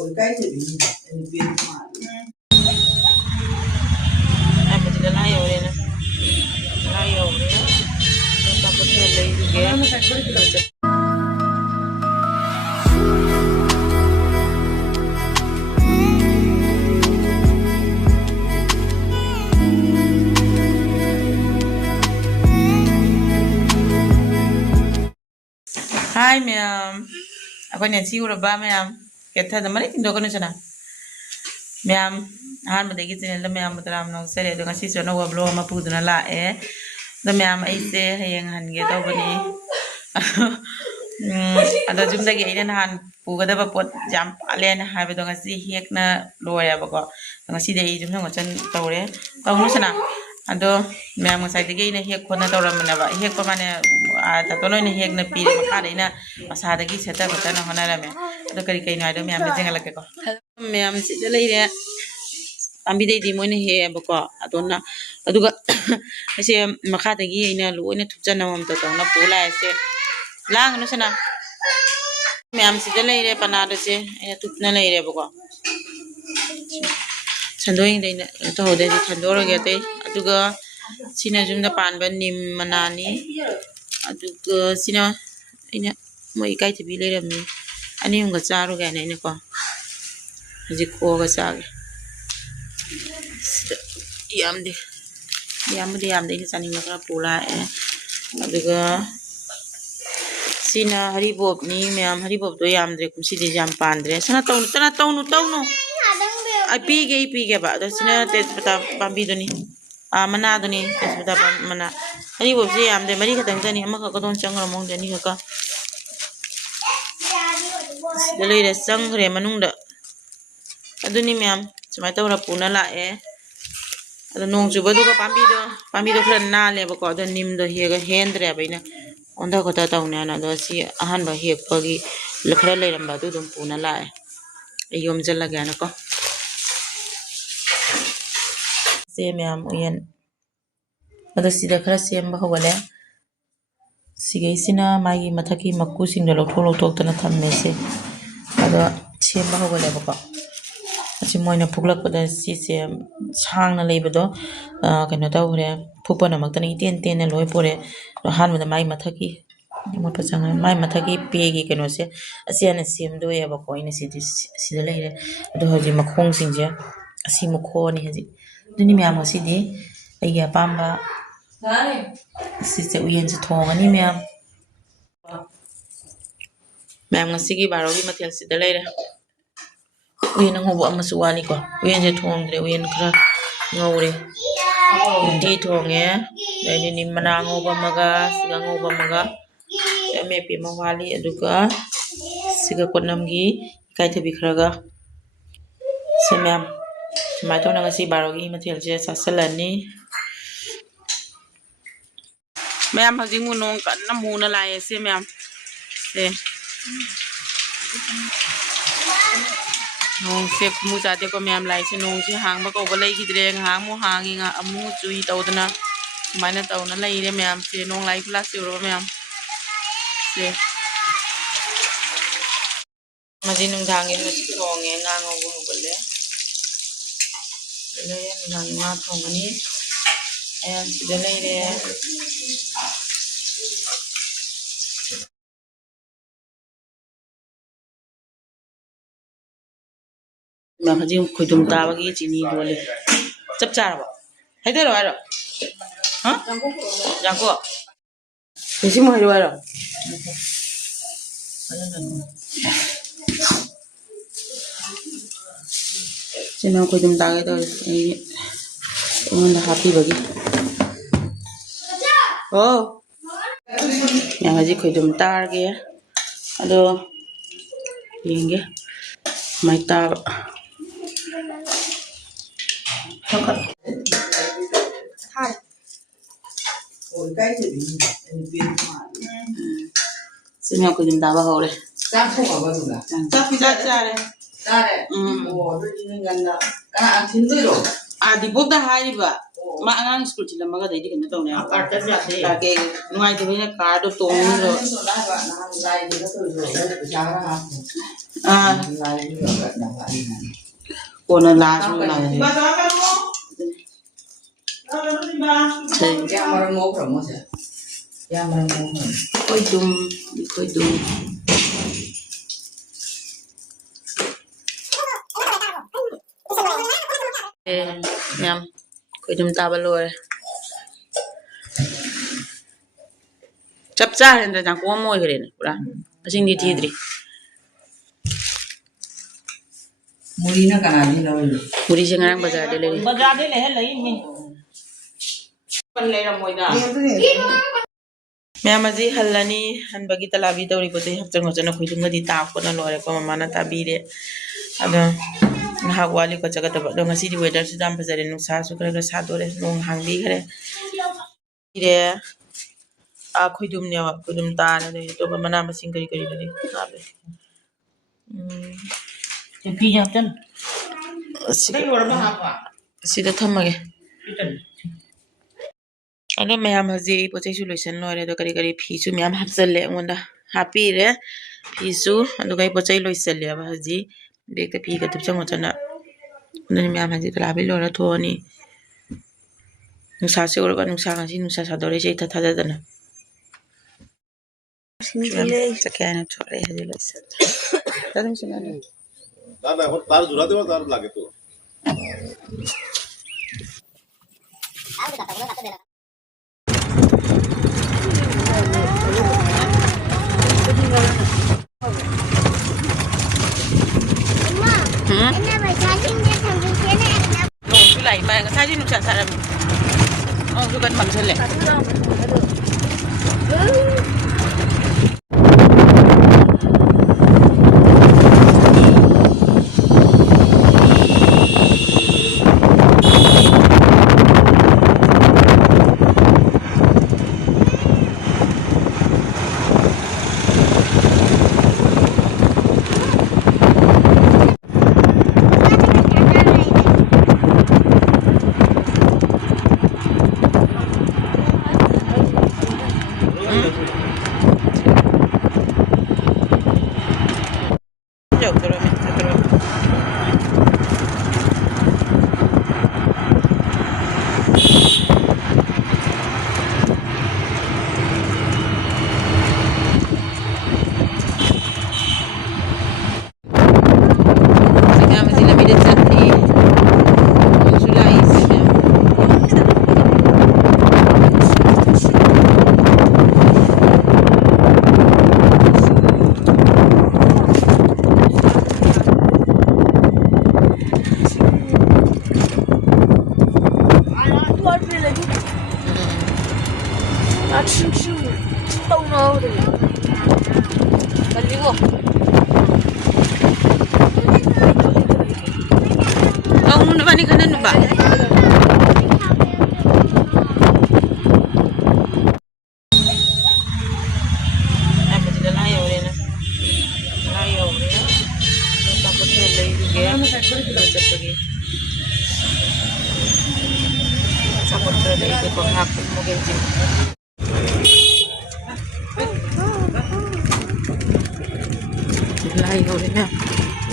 Mình lại rồi nè, lại rồi nè, tao có thể lấy được ghé. Hi ma'am, ako niyan siguro ba ma'am? Kita naman itin do ko na siya na. Ma'am, madagi tinil na ma'am mataram nung sari do kasi so na wablo mapudo na lae. Do ma'am ay se hayang hangi daw ba ni? Ada jum dagi ay na han puga da ba pot jam alen habi do kasi hiyek na loya ba ko. Do kasi day jum na chan tawre. Taw mo siya na. Ado ma'am ngasay dagi na hiyek ko na tawra man ba. Hiyek pa man tatonoy na hiyek na pili makada ina masadagi seta bata na honara me. Ado kari kay no ado ma'am na jingal ko. Ma'am si dalay re. Ambi day di mo ni he ba ko adona aduga kasi makadagi ina lo ina tupja na mam taw na pula ese lang ano sana ma'am si dalay re panado se ina tupna lay re ba ko sandoing day na to ho day thandoro ge tay aduga sina jumda panba nim manani aduga sina ina moi kai tibi le ramni ani unga charu ga na ina ko ji ko ga sage yamde ini saning na pula aduga sina haribop ni ma'am haribop do yamde kum sidi jam pandre sana tawnu ai pige ba do sina te pata pambi do ni mana do ni te pata mana haribop si yamde mari ka tang ni ama ka don changra mong de ni ka dalai re sang re manung da aduni ma'am sumai tawra puna la ada nong chuba do pambi do khra na le ba ko do nim do he ga hendre ba ina onda ko ta taw na do si ahan ba he ko gi lakhra le ram ba do dum puna la yom jal la ga na ko se ma'am uyen ada si da khra sem ba ho le sigai sina magi mathaki makku sing do lothok tana thamme se ada sem ba ho le ba ko asi moina puglak pada si se sang na lei bado kano ta hore phupa na mak tani ten na loi pore han ma mai mathaki mo pa chang mai mathaki pe gi kano se asi ana sim do ya ba ko ina si da lei re do haji makhong sing je asi mukho ni haji duni mi am asi di ai ga pamba si se uyen se thong ani mi am ngasi gi baro gi mathel si da lei re uyen ngobo amasu wani ko uyen je thongre uyen kra ngore di thonge dai ni mana ngoba maga siga ngoba maga me pe mawali aduga siga konam gi kai thabi khraga semam mai to na ngasi barogi mathel je sasalani ma'am haji ngunong kan na mu na lai se ma'am se nong se mu ja de ko ma'am lai se nong se hang ba ko ba lai gi dre hang mo hangi nga amu chui taw dana mana taw na lai re ma'am se nong lai plus ro ma'am se maji nung dhangi no si thonge nga ngo bo bole le yan nang nga thongani ayan si de lai re mà phải dùng khởi động ta cái chỉ ni luôn chấp chả rồi thấy thế rồi hả giang cô thì xin mời rồi xin mời khởi động ta cái thôi ông là happy vậy ô nhà cái gì khởi động ta kia alo nhìn kia máy ta xin chào quý chúng ta bao hậu đây chắc không có bao giờ chắc pizza đây ồ tôi đi gần là cái nào chín rồi आदि बोक्दा हारिबा मा आंगां school थिलमगा दैदि कने तौने card जाते ताके नुआइ देबेना card तो तोंगो कोना लासु लाइ क्या मर मो प्रमो से क्या मर मो khoidum nhầm khoidum ta ba lôi chắp cha lên rằng có môi cái này bữa sinh đi thi đi muri na kana đi đâu muri sinh ngang bazar đi lấy hết lấy mình phân lấy ra môi da mẹ mà gì halani han bagi talabi tawri ko te hapchang ho chana khoidum di ta ko na lore ko mama na tabi re ado na wali ko chaga ta do ngasi di weather su dam bazare nu sa su kra sa dore nong hang bi khare ire a khoidum ne wa khoidum ta na de to mana ma sing kari kari de na be pi ja tan dai wor ba ha pa sida thamage अरे ma'am हजी पोचेसु लोइसन लोरे तो करी करी फीसु ma'am हापचले अंगोंदा हापीरे फीसु अदुगा पोचै लोइसले अब हजी बेगते फी का तुप चंगो चना उननि मैम हजी तलाबी लोरा थोनी नुसा से ओरगा नुसा गासी नुसा सादोरे से था था दना चकेने छोरे हजी लोइसन दादम सुना दादा हो तार जुरा देवा तार लागे तो lại mà sai chứ nụ xả làm ông cứ vẫn bằng chân lệ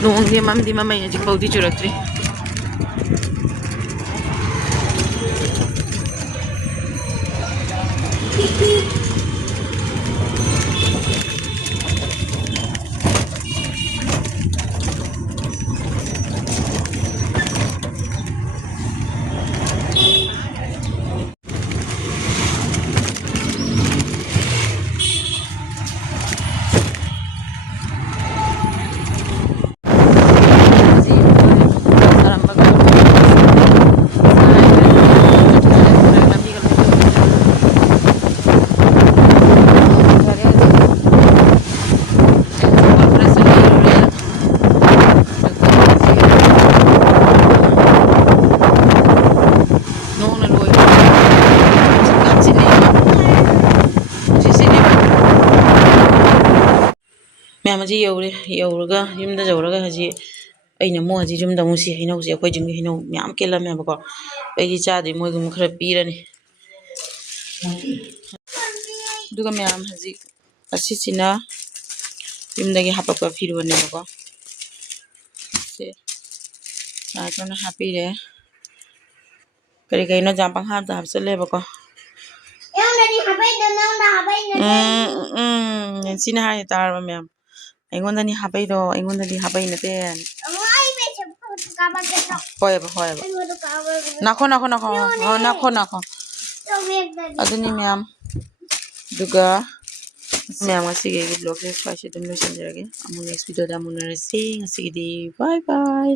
Nung dia mam di mamanya jik bau di curatri. Ma'am ji यौरे यौरगा युमदा जौरगा हजी ꯑꯩꯅ ꯑꯃꯨꯛ ꯍꯧꯖꯤꯛ ꯌꯨꯝꯗ ꯑꯃꯨꯛ ꯁꯤ ꯍꯩꯅꯧꯁꯦ ꯑꯩꯈꯣꯏ ꯌꯨꯝꯒꯤ ꯍꯩꯅꯧ ꯃꯌꯥꯝ ꯀꯦꯜꯂꯝꯃꯦꯕꯀꯣ ꯑꯩꯗꯤ ꯆꯥꯗꯦ ꯃꯣꯏꯒꯨꯝꯕ ꯈꯔ ꯄꯤꯔꯅꯤ ꯑꯗꯨꯒ ꯃꯌꯥꯝ ꯍꯧꯖꯤꯛ ꯑꯁꯤꯁꯤꯅ ꯌꯨꯝꯗꯒꯤ ꯍꯥꯄꯛꯄ ꯐꯤꯔꯣꯜꯅꯦꯕꯀꯣ ꯁꯦ ꯉꯥꯏꯈꯣꯅ ꯍꯥꯞꯄꯤꯔꯦ ꯀꯔꯤ ꯀꯔꯤꯅꯣ ꯖꯥꯝ ꯄꯪꯍꯥꯞꯇ ꯍꯥꯞꯆꯜꯂꯦꯕꯀꯣ ꯅꯦꯟꯁꯤꯅ ꯍꯥꯏꯔꯤ ꯇꯥꯔꯕ ꯃꯌꯥꯝ ꯑꯩꯉꯣꯟꯗꯅꯤ ꯍꯥꯞꯄꯩꯗꯣ ꯑꯩꯉꯣꯟꯗꯗꯤ ꯍꯥꯞꯄꯩ ꯅꯠꯇꯦ ꯍꯣꯏꯕ ꯍꯣꯏꯕ ꯅꯥꯈꯣ ꯅꯥꯈꯣ ꯅꯥꯈꯣ ꯅꯥꯈꯣ ꯅꯥꯈꯣ ꯑꯗꯨꯅꯤ ꯃꯌꯥꯝ ꯑꯗꯨꯒ ꯃꯌꯥꯝ ꯉꯁꯤꯒꯤ ꯑꯩꯒꯤ ꯕ꯭ꯂꯣꯒꯁꯦ ꯁ꯭ꯋꯥꯏꯁꯤ ꯑꯗꯨꯝ ꯂꯣꯏꯁꯤꯟꯖꯔꯒꯦ ꯑꯃꯨꯛ ꯅꯦꯛꯁ ꯚꯤꯗꯤꯑꯣꯗ ꯑꯃꯨꯛ ꯎꯅꯔꯁꯤ ꯉꯁꯤꯒꯤꯗꯤ ꯕꯥꯏ ꯕꯥꯏ